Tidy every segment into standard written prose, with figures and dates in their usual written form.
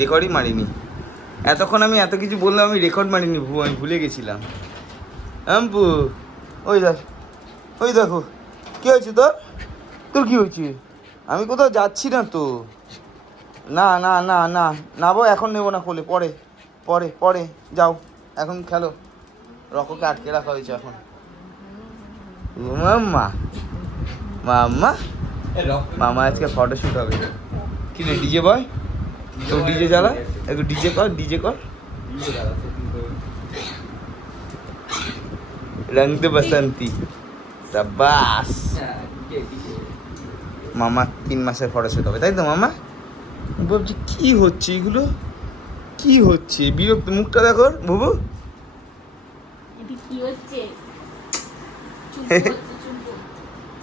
রেকর্ডই মারিনি। এতক্ষণ আমি এত কিছু বললাম, আমি রেকর্ড মারিনি, আমি ভুলে গেছিলাম। আম্পু ওই দেখ, ওই দেখো কী হয়েছে তোর? তোর কী হয়েছে? আমি কোথাও যাচ্ছি না তো। না না না না নাবো, এখন নেবো না, কোলে পরে পরে পরে যাও, এখন খেলো। রককে আটকে রাখা হয়েছে এখন। মাম্মা মাম্মা মামা আজকে ফটোশ্যুট হবে। কি রে ডিজে বয়, তো ডিজে চালা, একটু ডিজে কর, ডিজে কর। রং দে বসন্তি, সাবাস। মামা 3 মাসের ফটোশ্যুট হবে, তাই তো মামা? ভাবছি কি হচ্ছে এগুলো, কি হচ্ছে? বিরক্ত, মুখটা দেখো বুবু। কি হচ্ছে?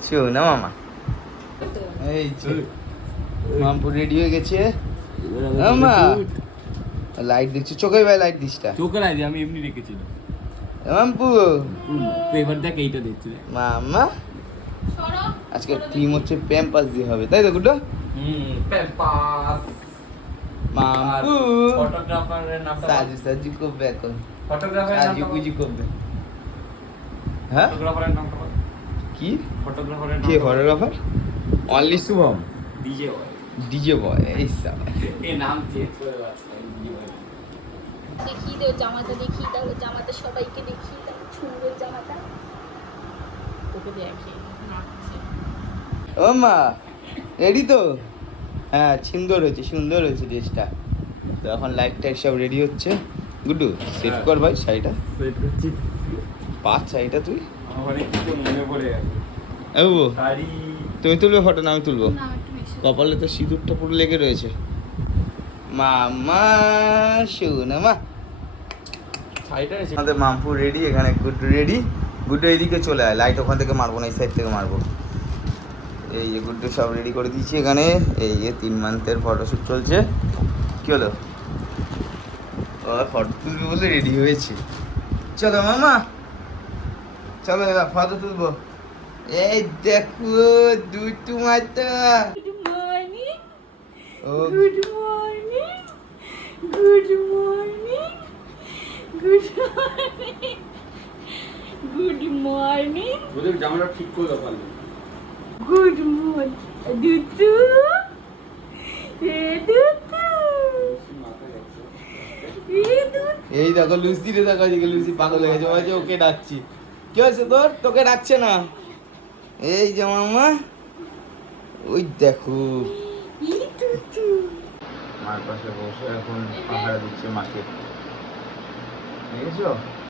শোনো না মামা, এই যে মামপু রেডি হয়ে গেছে। মামা লাইট দিচ্ছি চোখে, ভাই লাইট দিসটা চোখে নাই, আমি এমনি রেখেছিলাম। মামপু এবার দেখ এইটা দেখছি। মামা আজকে টিম হচ্ছে প্যাম্পাস দিয়ে হবে, তাই তো গুড্ডু? পেপাস মামপু ফটোগ্রাফারের নামটা সাজু সাজু করবে এখন, ফটোগ্রাফারের সাজু নামটা গুজু করবে। হ্যাঁ ফটোগ্রাফারের নামটা বল। কি ফটোগ্রাফারের কে নামটা ফটোগ্রাফার? অনলি শুভম ডিজে বয়। ডিজে বয়। এই সব এই নাম চেঞ্জ করে বাঁচতে ডিজে বয়। দেখিয়ে দাও জামাটা, দেখিয়ে দাও জামাটা, সবাইকে দেখিয়ে দাও সুন্দর জামাটা। তোকে দেখে নাচছে। ও মা রেডি তো? হ্যাঁ সুন্দর হয়েছে, সুন্দর হয়েছে ড্রেসটা। তো এখন লাইট টাইট সব রেডি হচ্ছে। গুড্ডু সেট কর ভাই শাড়িটা, সেট করছি। পাঁচ শাড়িটা তুই। আমার কিছু মনে পড়ে গেছে। এ বাবু শাড়ি তুমি তুলবে ফটো না আমি তুলবো? না একটু বেশি কপালে তো সিঁদুরটা পুরো লেগে রয়েছে। মামা শোনা মা, শাড়িটা আমাদের মামপুর রেডি, এখানে গুড্ডু রেডি। গুড্ডু এইদিকে চলে আয়, লাইট ওখান থেকে মারবো না, এই সাইড থেকে মারবো। এই যে গুড্ডু সব রেডি করে দিয়েছি এখানে। এই যে 3 মান্থের ফটোশ্যুট চলছে। কি হলো? ও ফটো তুলবে বলে রেডি হয়েছে। চলো মামা চলো এবার ফটো তুলবো। এই দেখো দুটু মাতা। গুড মর্নিং, ও good morning, good morning, good morning, good morning, ওদের জামাটা ঠিক করে দাও পারলে। গুড মর্নিং দুতু, এ দুতু, এ দুতু। এই দেখো লুসি রে, দেখো এদিকে লুসি পাগল হয়ে গেছে, বলছে ওকে ডাকছি। কি হয়েছে তোর? তোকে ডাকছে না। এই যে মামা, ওই দেখো মার পাশে বসে এখন পাহারা দিচ্ছে মাকে, দেখেছো?